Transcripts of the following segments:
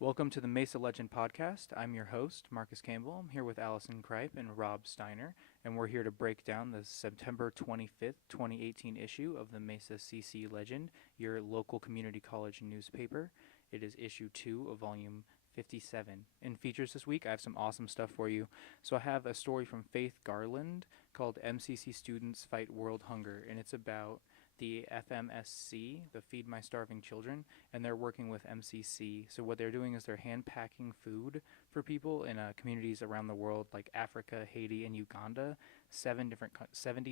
Welcome to the Mesa Legend podcast. I'm your host, Marcus Campbell. I'm here with Allison Kripe and Rob Steiner, and we're here to break down the September 25th, 2018 issue of the MesaCC Legend, your local community college newspaper. It is issue 2 of volume 57. In features this week, I have some awesome stuff for you. So I have a story from Faith Garland called MCC Students Fight World Hunger, and it's about the FMSC, the Feed My Starving Children, and they're working with MCC. So what they're doing is they're hand packing food for people in communities around the world, like Africa, Haiti, and Uganda, 70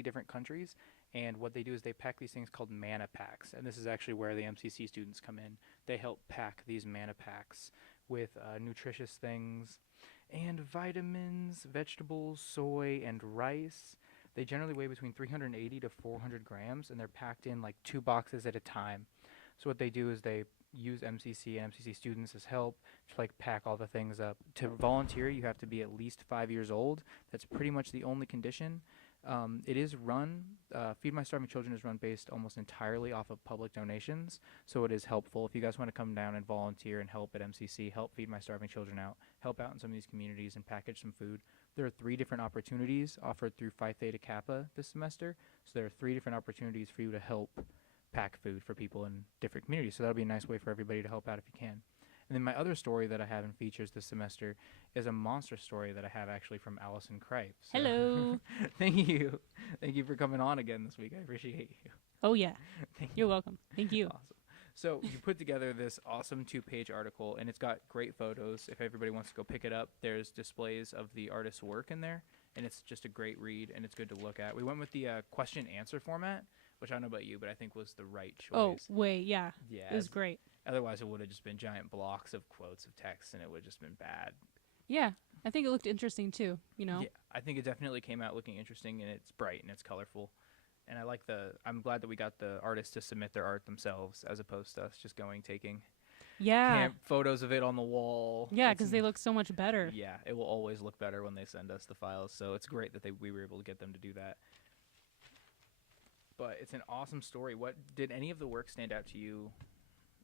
different countries. And what they do is they pack these things called mana packs, and this is actually where the MCC students come in. They help pack these mana packs with nutritious things and vitamins, vegetables, soy, and rice. They generally weigh between 380 to 400 grams, and they're packed in like 2 boxes at a time. So what they do is they use MCC and MCC students as help to like pack all the things up. To volunteer, you have to be at least 5 years old. That's pretty much the only condition. It is run, Feed My Starving Children is run based almost entirely off of public donations, so it is helpful. If you guys want to come down and volunteer and help at MCC, help Feed My Starving Children out, help out in some of these communities and package some food. There are 3 different opportunities offered through Phi Theta Kappa this semester, so there are 3 different opportunities for you to help pack food for people in different communities, so that'll be a nice way for everybody to help out if you can. And then my other story that I have in features this semester is a monster story that I have actually from Allison Kripe. So Hello. Thank you. Thank you for coming on again this week. I appreciate you. Oh, yeah. Thank You're welcome. Thank you. Awesome. So you put together this awesome 2-page article, and it's got great photos. If everybody wants to go pick it up, there's displays of the artist's work in there, and it's just a great read, and it's good to look at. We went with the question-answer format, which I don't know about you, but I think was the right choice. Oh, wait, yeah. Yeah. It was great. Otherwise, it would have just been giant blocks of quotes of text, and it would have just been bad. Yeah. I think it looked interesting, too, you know? Yeah, I think it definitely came out looking interesting, and it's bright, and it's colorful. And I'm glad that we got the artists to submit their art themselves, as opposed to us just taking Yeah. photos of it on the wall. Yeah, because they look so much better. Yeah, it will always look better when they send us the files, so it's great that we were able to get them to do that. But it's an awesome story. What did any of the work stand out to you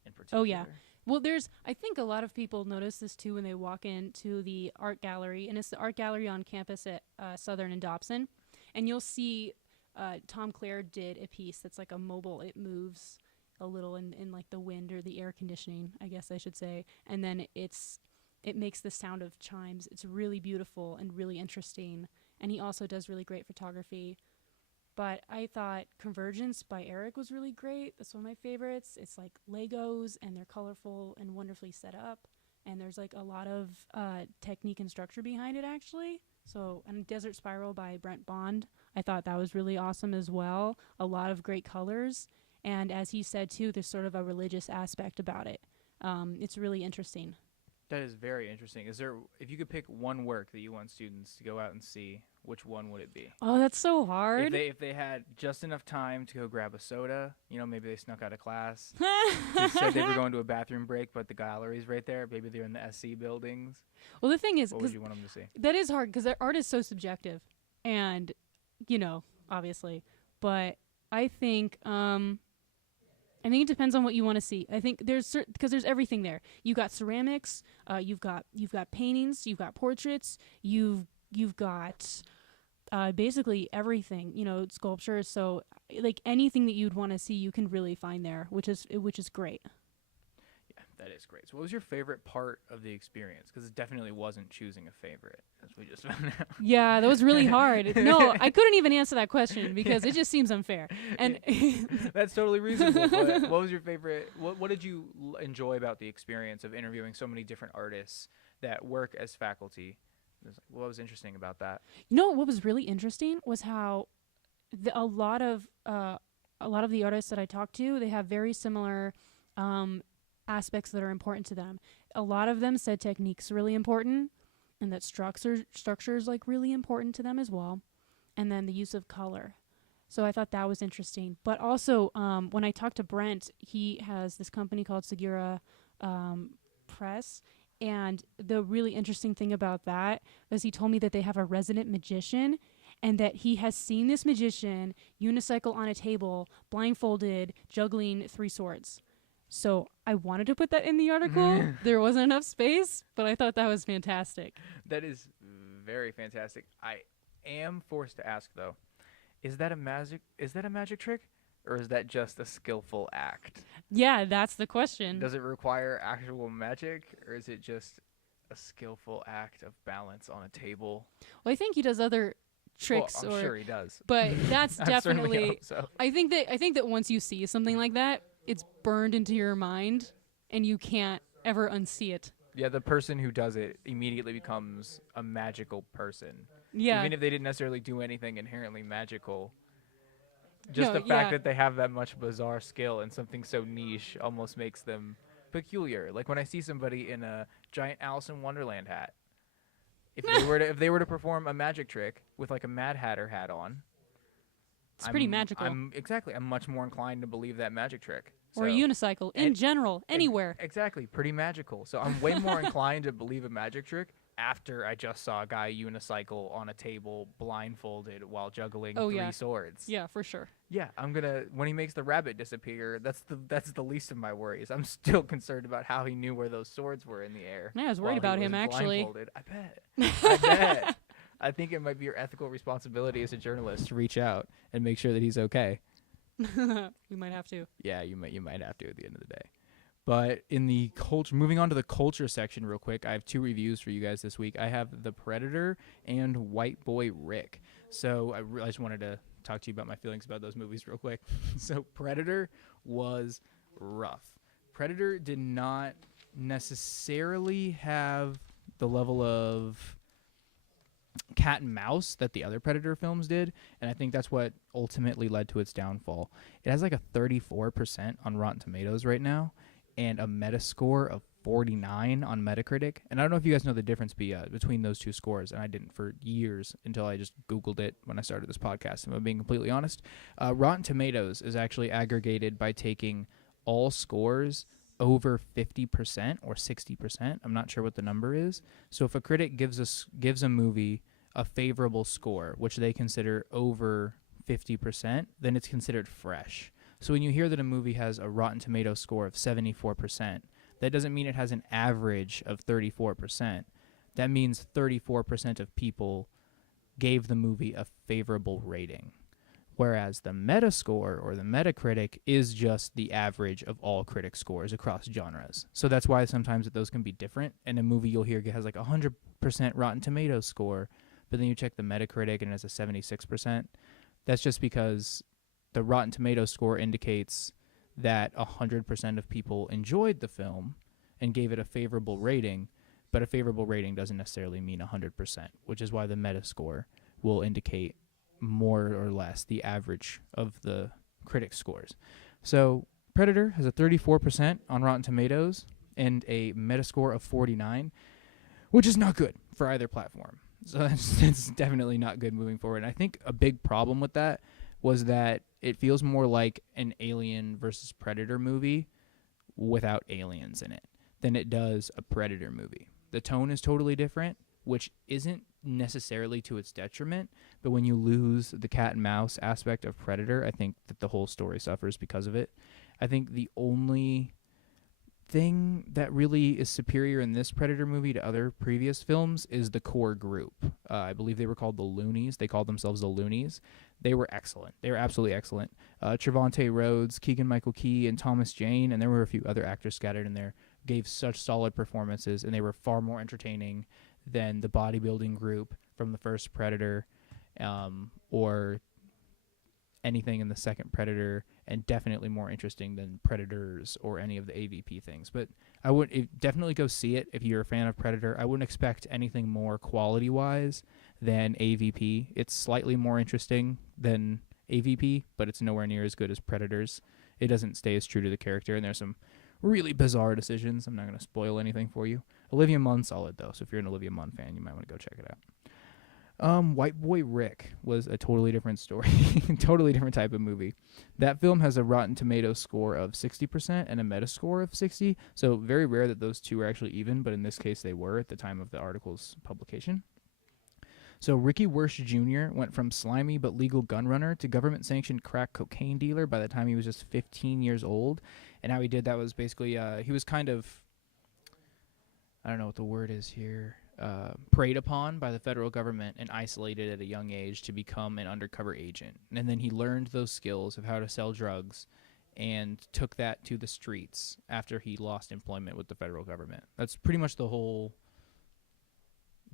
in particular? Oh, yeah. Well, I think a lot of people notice this, too, when they walk into the art gallery, and it's the art gallery on campus at Southern and Dobson. And you'll see Tom Clare did a piece that's like a mobile. It moves a little in like the wind or the air conditioning, I guess I should say. And then it makes the sound of chimes. It's really beautiful and really interesting. And he also does really great photography. But I thought Convergence by Eric was really great. That's one of my favorites. It's like Legos, and they're colorful and wonderfully set up. And there's like a lot of technique and structure behind it, actually. So, and Desert Spiral by Brent Bond, I thought that was really awesome as well. A lot of great colors. And as he said, too, there's sort of a religious aspect about it. It's really interesting. That is very interesting. If you could pick one work that you want students to go out and see, which one would it be? Oh, that's so hard. If they had just enough time to go grab a soda, maybe they snuck out of class, just said they were going to a bathroom break, but the gallery's right there. Maybe they're in the SC buildings. Well, the thing is, what would you want them to see? That is hard because art is so subjective, and obviously. But I think it depends on what you want to see. I think because there's everything there. You got ceramics, you've got paintings, you've got portraits, you've got basically everything. Sculptures. So like anything that you'd want to see, you can really find there, which is great. Yeah, that is great. So what was your favorite part of the experience? Because it definitely wasn't choosing a favorite, as we just found out. Yeah, that was really hard. No, I couldn't even answer that question because it just seems unfair. And that's totally reasonable. But what was your favorite? What did you enjoy about the experience of interviewing so many different artists that work as faculty? What was interesting about that? What was really interesting was how a lot of the artists that I talked to, they have very similar aspects that are important to them. A lot of them said technique's really important, and that structure is like really important to them as well, and then the use of color. So I thought that was interesting. But also, when I talked to Brent, he has this company called Segura Press. And the really interesting thing about that is he told me that they have a resident magician, and that he has seen this magician unicycle on a table, blindfolded, juggling 3 swords. So I wanted to put that in the article. There wasn't enough space, but I thought that was fantastic. That is very fantastic. I am forced to ask though, is that a magic trick, or is that just a skillful act? Yeah, that's the question. Does it require actual magic, or is it just a skillful act of balance on a table? Well, I think he does other tricks, I'm sure he does. But that's I certainly definitely. hope so. I think that once you see something like that, it's burned into your mind, and you can't ever unsee it. Yeah, the person who does it immediately becomes a magical person. Yeah. Even if they didn't necessarily do anything inherently magical. Just the fact that they have that much bizarre skill and something so niche almost makes them peculiar. Like when I see somebody in a giant Alice in Wonderland hat, if they were to perform a magic trick with like a Mad Hatter hat on, it's pretty magical. I'm much more inclined to believe that magic trick. Or a unicycle in general, anywhere. Exactly, pretty magical. So I'm way more inclined to believe a magic trick after I just saw a guy unicycle on a table blindfolded while juggling three swords. Yeah, for sure. Yeah, when he makes the rabbit disappear, that's the least of my worries. I'm still concerned about how he knew where those swords were in the air. Yeah, I was worried about him actually. I bet. I think it might be your ethical responsibility as a journalist to reach out and make sure that he's okay. We might have to. Yeah, you might have to at the end of the day. But in the culture, moving on to the culture section real quick, I have 2 reviews for you guys this week. I have The Predator and White Boy Rick. So I just wanted to talk to you about my feelings about those movies real quick. So Predator was rough. Predator did not necessarily have the level of cat and mouse that the other Predator films did, and I think that's what ultimately led to its downfall. It has like a 34% on Rotten Tomatoes right now, and a Metascore of 49 on Metacritic. And I don't know if you guys know the difference between those two scores, and I didn't for years until I just Googled it when I started this podcast, if I'm being completely honest. Rotten Tomatoes is actually aggregated by taking all scores over 50% or 60%. I'm not sure what the number is. So if a critic gives a movie a favorable score, which they consider over 50%, then it's considered fresh. So when you hear that a movie has a Rotten Tomatoes score of 74%, that doesn't mean it has an average of 34%. That means 34% of people gave the movie a favorable rating. Whereas the Metascore or the Metacritic is just the average of all critic scores across genres. So that's why sometimes those can be different. And a movie you'll hear has like a 100% Rotten Tomatoes score, but then you check the Metacritic and it has a 76%. That's just because the Rotten Tomatoes score indicates that 100% of people enjoyed the film and gave it a favorable rating, but a favorable rating doesn't necessarily mean 100%, which is why the Metascore will indicate more or less the average of the critic scores. So Predator has a 34% on Rotten Tomatoes and a Metascore of 49, which is not good for either platform. So it's definitely not good moving forward. And I think a big problem with that was that it feels more like an Alien versus Predator movie without aliens in it than it does a Predator movie. The tone is totally different, which isn't necessarily to its detriment, but when you lose the cat and mouse aspect of Predator, I think that the whole story suffers because of it. I think the only thing that really is superior in this Predator movie to other previous films is the core group. I believe they were called the Loonies. They called themselves the Loonies. They were excellent. They were absolutely excellent. Trevante Rhodes, Keegan-Michael Key, and Thomas Jane, and there were a few other actors scattered in there, gave such solid performances, and they were far more entertaining than the bodybuilding group from the first Predator, or anything in the second Predator, and definitely more interesting than Predators or any of the AVP things. But I would definitely go see it if you're a fan of Predator. I wouldn't expect anything more quality-wise than AVP. It's slightly more interesting than AVP, but it's nowhere near as good as Predators. It doesn't stay as true to the character, and there's some really bizarre decisions. I'm not going to spoil anything for you. Olivia Munn solid, though, so if you're an Olivia Munn fan, you might want to go check it out. White Boy Rick was a totally different story, totally different type of movie. That film has a Rotten Tomatoes score of 60% and a Metascore of 60, so very rare that those two are actually even, but in this case they were at the time of the article's publication. So Ricky Wersch Jr. went from slimy but legal gun runner to government-sanctioned crack cocaine dealer by the time he was just 15 years old, And how he did that was basically he was kind of, I don't know what the word is here, preyed upon by the federal government and isolated at a young age to become an undercover agent. And then he learned those skills of how to sell drugs and took that to the streets after he lost employment with the federal government. That's pretty much the whole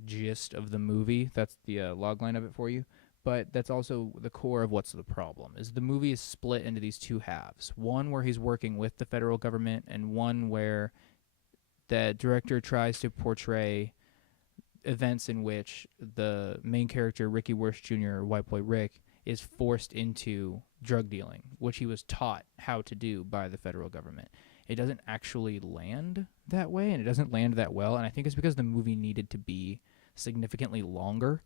gist of the movie. That's the log line of it for you. But that's also the core of what's the problem, is the movie is split into these two halves. One where he's working with the federal government, and one where the director tries to portray events in which the main character, Ricky Worsh Jr., White Boy Rick, is forced into drug dealing, which he was taught how to do by the federal government. It doesn't actually land that way, and it doesn't land that well, and I think it's because the movie needed to be significantly longer.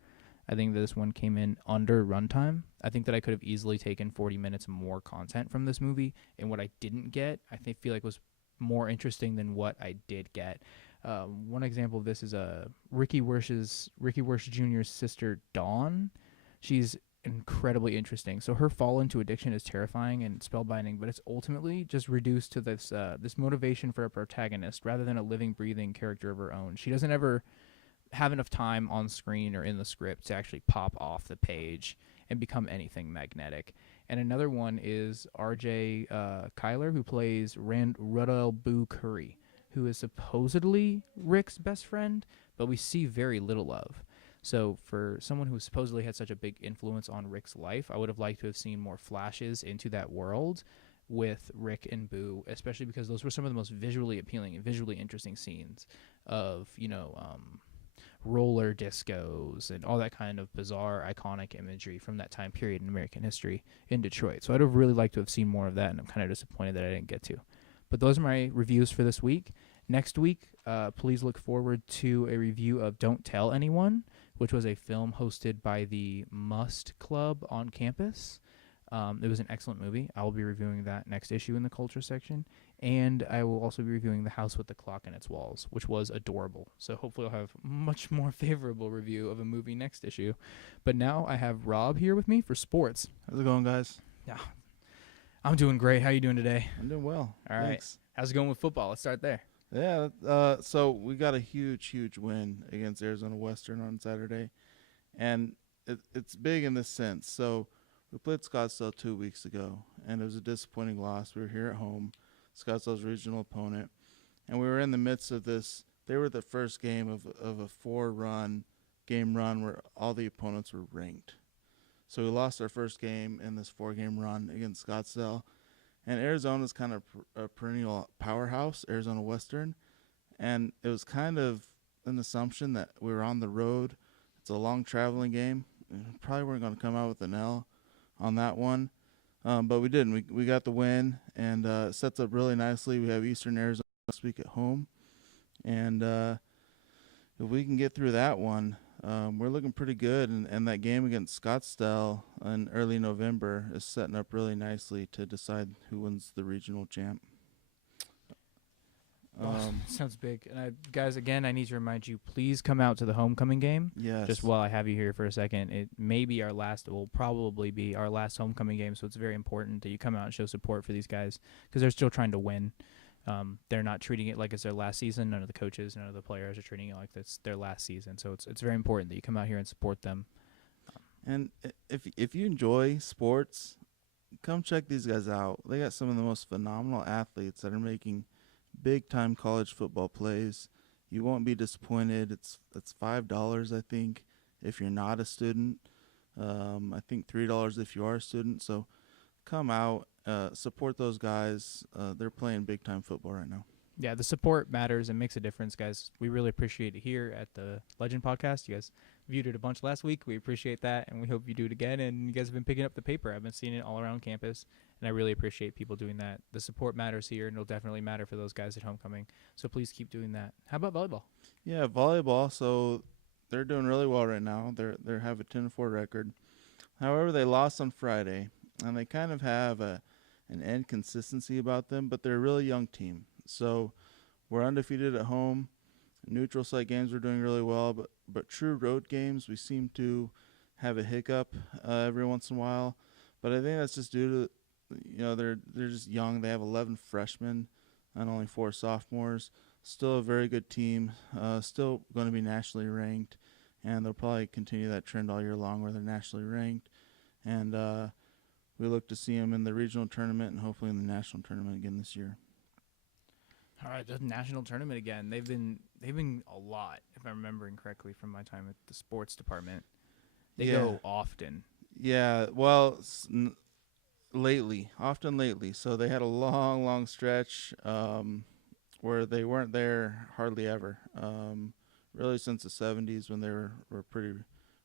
I think that this one came in under runtime. I think that I could have easily taken 40 minutes more content from this movie, and what I didn't get, I feel like was more interesting than what I did get. One example of this is Ricky Worsh Jr.'s sister, Dawn. She's incredibly interesting. So her fall into addiction is terrifying and spellbinding, but it's ultimately just reduced to this motivation for a protagonist rather than a living, breathing character of her own. She doesn't ever have enough time on screen or in the script to actually pop off the page and become anything magnetic. And another one is R.J. Kyler, who plays Ruddell Boo Curry, who is supposedly Rick's best friend, but we see very little of. So for someone who supposedly had such a big influence on Rick's life, I would have liked to have seen more flashes into that world with Rick and Boo, especially because those were some of the most visually appealing and visually interesting scenes of, roller discos and all that kind of bizarre, iconic imagery from that time period in American history in Detroit. So I'd have really liked to have seen more of that, and I'm kind of disappointed that I didn't get to. But those are my reviews for this week. Next week, please look forward to a review of Don't Tell Anyone, which was a film hosted by the Must Club on campus. It was an excellent movie. I will be reviewing that next issue in the culture section. And I will also be reviewing The House with the Clock in Its Walls, which was adorable. So hopefully I'll have much more favorable review of a movie next issue. But now I have Rob here with me for sports. How's it going, guys? Yeah, I'm doing great. How you doing today? I'm doing well. All right. Thanks. How's it going with football? Let's start there. Yeah, so we got a huge win against Arizona Western on Saturday. And it's big in this sense. So we played Scottsdale 2 weeks ago, and it was a disappointing loss. We were here at home, Scottsdale's regional opponent, and we were in the midst of this. They were the first game of a 4-game run where all the opponents were ranked. So we lost our first game in this 4-game run against Scottsdale. And Arizona's kind of a perennial powerhouse, Arizona Western. And it was kind of an assumption that we were on the road. It's a long traveling game. Probably weren't going to come out with an L on that one. But we didn't. We got the win, and it sets up really nicely. We have Eastern Arizona this week at home. And if we can get through that one, we're looking pretty good. And that game against Scottsdale in early November is setting up really nicely to decide who wins the regional champ. Sounds big. And guys, again, I need to remind you, please come out to the homecoming game. Yes. Just while I have you here for a second, it will probably be our last homecoming game, so it's very important that you come out and show support for these guys because they're still trying to win. They're not treating it like it's their last season. None of the coaches, none of the players are treating it like it's their last season. So it's very important that you come out here and support them. And if you enjoy sports, come check these guys out. They got some of the most phenomenal athletes that are making big-time college football plays. You won't be disappointed. It's $5, I think, if you're not a student. I think $3 if you are a student. So come out, support those guys. They're playing big-time football right now. Yeah, the support matters and makes a difference, guys. We really appreciate it here at the Legend Podcast. You guys viewed it a bunch last week. We appreciate that, and we hope you do it again. And you guys have been picking up the paper. I've been seeing it all around campus, and I really appreciate people doing that. The support matters here, and it'll definitely matter for those guys at homecoming. So please keep doing that. How about volleyball? Yeah, volleyball. So they're doing really well right now. They have a 10-4 record. However, they lost on Friday, and they kind of have an inconsistency about them, but they're a really young team. So we're undefeated at home. Neutral site games we're doing really well, but true road games we seem to have a hiccup every once in a while. But I think that's just due to they're just young. They have 11 freshmen and only 4 sophomores. Still a very good team. Still going to be nationally ranked, and they'll probably continue that trend all year long where they're nationally ranked. And we look to see them in the regional tournament and hopefully in the national tournament again this year. All right, the national tournament again. They've been a lot, if I'm remembering correctly from my time at the sports department. They go often. Yeah, well, often lately. So they had a long stretch where they weren't there hardly ever. Really since the 70s when they were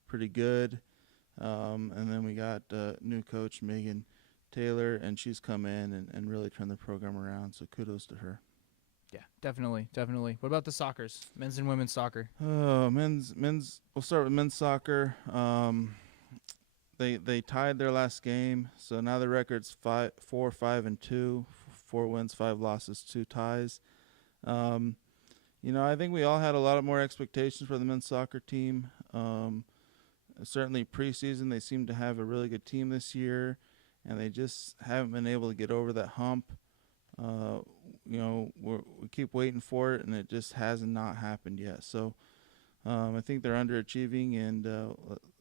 pretty good. And then we got new coach Megan Taylor, and she's come in and really turned the program around. So kudos to her. Yeah, definitely. What about the soccers, men's and women's soccer? Men's. We'll start with men's soccer. They tied their last game, so now the record's 4-5-2, 4 wins, 5 losses, 2 ties. I think we all had a lot more expectations for the men's soccer team. Certainly preseason, they seem to have a really good team this year, and they just haven't been able to get over that hump. We keep waiting for it, and it just has not happened yet. So I think they're underachieving, and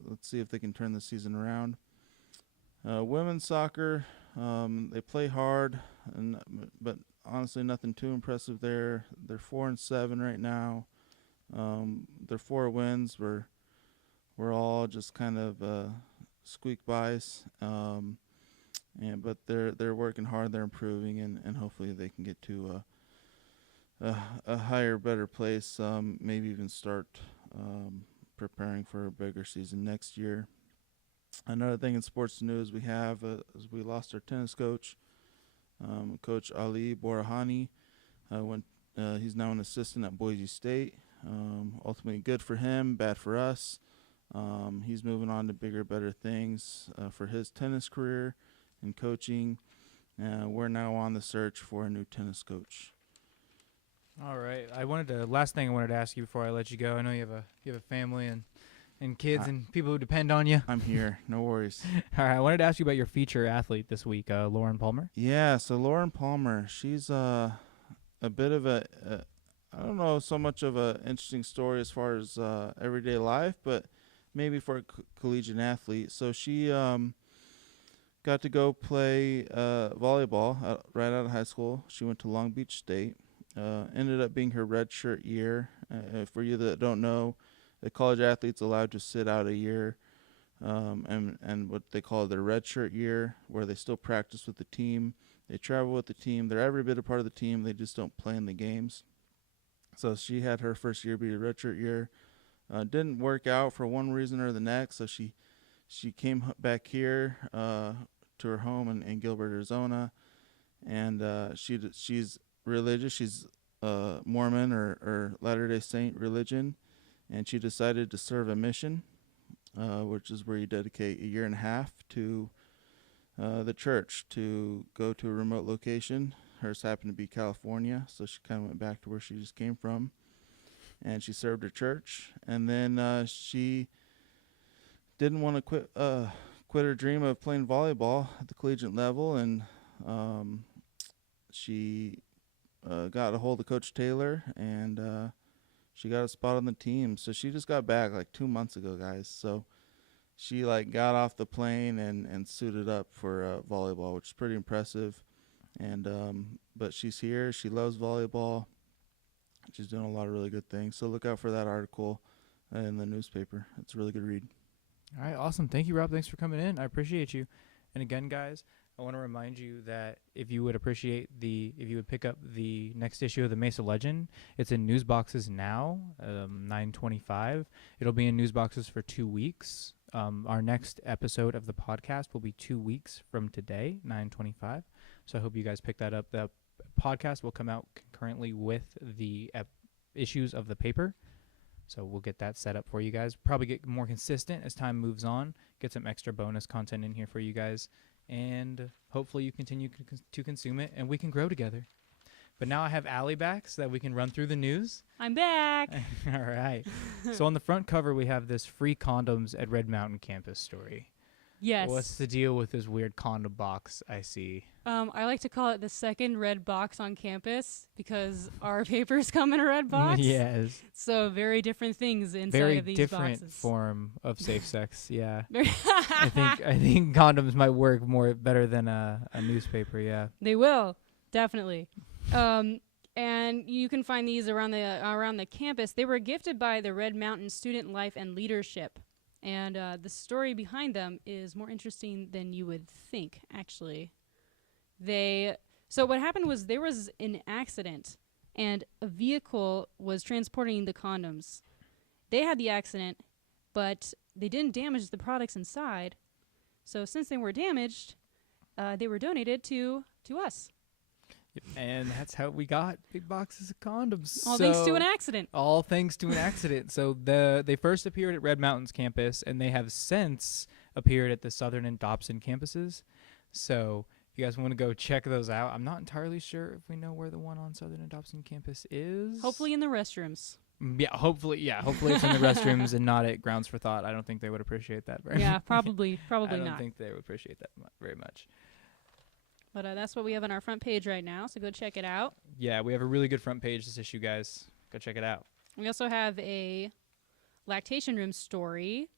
let's see if they can turn the season around. Women's soccer, they play hard, but honestly nothing too impressive there. They're 4-7 right now. Their 4 wins were all just kind of squeak bys. But they're working hard. They're improving, and hopefully they can get to a higher, better place. Maybe even start preparing for a bigger season next year. Another thing in sports news we have is we lost our tennis coach, Coach Ali Borahani. He's now an assistant at Boise State. Ultimately good for him, bad for us. He's moving on to bigger, better things for his tennis career and coaching. We're now on the search for a new tennis coach. All right. Last thing I wanted to ask you before I let you go. I know you have a family and kids and people who depend on you. I'm here. No worries. All right. I wanted to ask you about your feature athlete this week, Lauren Palmer. Yeah. So Lauren Palmer, she's a bit of I don't know so much of a interesting story as far as everyday life, but maybe for a collegiate athlete. So she got to go play volleyball right out of high school. She went to Long Beach State. Ended up being her redshirt year. For you that don't know, the college athlete's allowed to sit out a year, and what they call their redshirt year, where they still practice with the team. They travel with the team. They're every bit a part of the team. They just don't play in the games. So she had her first year be a redshirt year. Didn't work out for one reason or the next, so she came back here to her home in Gilbert, Arizona, and she's religious. She's Mormon or Latter-day Saint religion, and she decided to serve a mission, which is where you dedicate a year and a half to the church to go to a remote location. Hers happened to be California, so she kind of went back to where she just came from, and she served her church. And then she didn't want to quit her dream of playing volleyball at the collegiate level, and she got a hold of Coach Taylor, and she got a spot on the team. So she just got back like 2 months ago, guys. So she got off the plane and suited up for volleyball, which is pretty impressive. And but she's here. She loves volleyball. She's doing a lot of really good things. So look out for that article in the newspaper. It's a really good read. All right, awesome. Thank you, Rob. Thanks for coming in. I appreciate you. And again, guys, I want to remind you that if you would pick up the next issue of the Mesa Legend, it's in news boxes now, 9/25. It'll be in news boxes for 2 weeks. Our next episode of the podcast will be 2 weeks from today, 9/25. So I hope you guys pick that up. The podcast will come out concurrently with the issues of the paper. So we'll get that set up for you guys. Probably get more consistent as time moves on. Get some extra bonus content in here for you guys. And hopefully you continue to consume it, and we can grow together. But now I have Allie back so that we can run through the news. I'm back. All right. So on the front cover, we have this free condoms at Red Mountain campus story. Yes. What's the deal with this weird condom box I see? I like to call it the second red box on campus because our papers come in a red box. Yes. So very different things inside Very of these different boxes. form of safe sex. Yeah. Very- I think condoms might work better than a newspaper. Yeah. They will, definitely. And you can find these around the campus. They were gifted by the Red Mountain Student Life and Leadership. And the story behind them is more interesting than you would think, actually. So what happened was there was an accident, and a vehicle was transporting the condoms. They had the accident, but they didn't damage the products inside. So since they were damaged, they were donated to us. And that's how we got big boxes of condoms. All thanks to an accident. All thanks to an accident. So they first appeared at Red Mountain's campus, and they have since appeared at the Southern and Dobson campuses. So if you guys want to go check those out, I'm not entirely sure if we know where the one on Southern and Dobson campus is. Hopefully in the restrooms. Hopefully it's in the restrooms and not at Grounds for Thought. I don't think they would appreciate that very much. Yeah, probably I don't not. think they would appreciate that very much. But that's what we have on our front page right now, so go check it out. Yeah, we have a really good front page this issue, guys. Go check it out. We also have a lactation room story,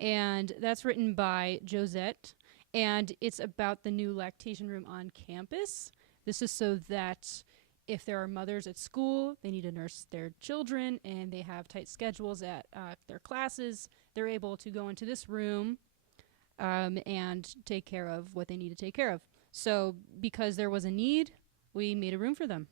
and that's written by Josette, and it's about the new lactation room on campus. This is so that if there are mothers at school, they need to nurse their children, and they have tight schedules at their classes, they're able to go into this room and take care of what they need to take care of. So because there was a need, we made a room for them.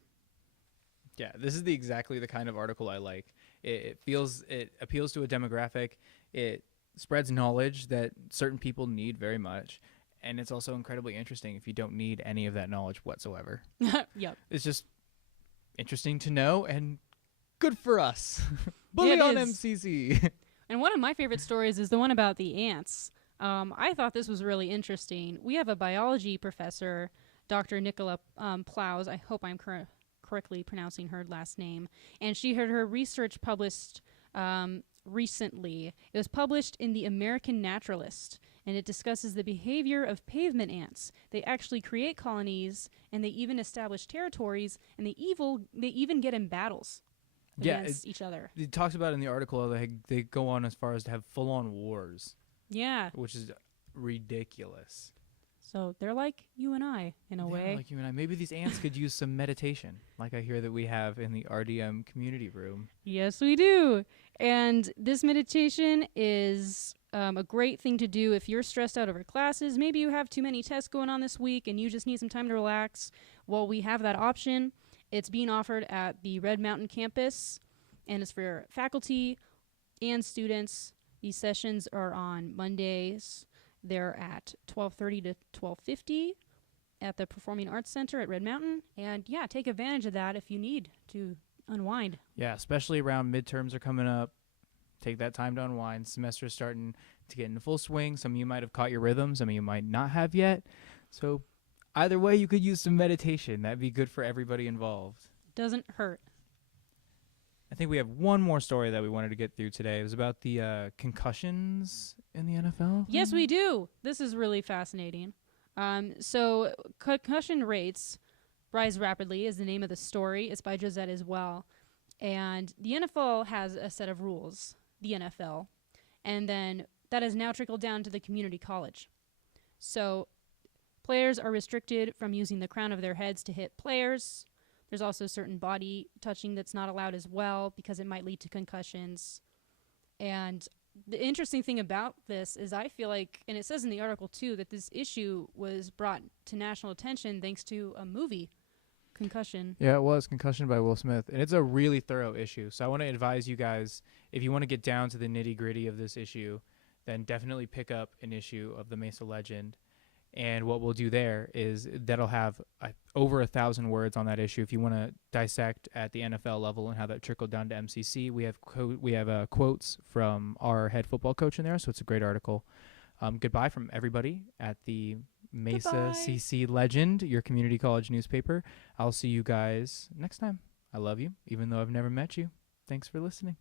Yeah, this is exactly the kind of article I like. It appeals to a demographic. It spreads knowledge that certain people need very much. And it's also incredibly interesting if you don't need any of that knowledge whatsoever. Yep. It's just interesting to know and good for us. Bully on MCC. And one of my favorite stories is the one about the ants. I thought this was really interesting. We have a biology professor, Dr. Nicola Plows. I hope I'm correctly pronouncing her last name. And she had her research published recently. It was published in the American Naturalist, and it discusses the behavior of pavement ants. They actually create colonies, and they even establish territories, and they even get in battles against each other. It talks about in the article they go on as far as to have full-on wars. Yeah. Which is ridiculous. So they're like you and I, in a way. They're like you and I. Maybe these ants could use some meditation, like I hear that we have in the RDM community room. Yes, we do. And this meditation is a great thing to do if you're stressed out over classes. Maybe you have too many tests going on this week and you just need some time to relax. Well, we have that option. It's being offered at the Red Mountain campus, and it's for faculty and students. These sessions are on Mondays. They're at 12:30 to 12:50 at the Performing Arts Center at Red Mountain. And yeah, take advantage of that if you need to unwind. Yeah, especially around midterms are coming up. Take that time to unwind. Semester's starting to get into full swing. Some of you might have caught your rhythm. Some of you might not have yet. So either way, you could use some meditation. That'd be good for everybody involved. Doesn't hurt. I think we have one more story that we wanted to get through today. It was about the concussions in the NFL. Yes, we do. This is really fascinating. So concussion rates rise rapidly is the name of the story. It's by Josette as well. And the NFL has a set of rules, the NFL. And then that has now trickled down to the community college. So players are restricted from using the crown of their heads to hit players. There's also certain body touching that's not allowed as well because it might lead to concussions. And the interesting thing about this is I feel like, and it says in the article too, that this issue was brought to national attention thanks to a movie, Concussion. Yeah, it was Concussion by Will Smith. And it's a really thorough issue. So I want to advise you guys, if you want to get down to the nitty-gritty of this issue, then definitely pick up an issue of the Mesa Legend. And what we'll do there is that'll have over 1,000 words on that issue. If you want to dissect at the NFL level and how that trickled down to MCC, we have quotes from our head football coach in there, so it's a great article. Goodbye from everybody at the MesaCC Legend, your community college newspaper. I'll see you guys next time. I love you, even though I've never met you. Thanks for listening.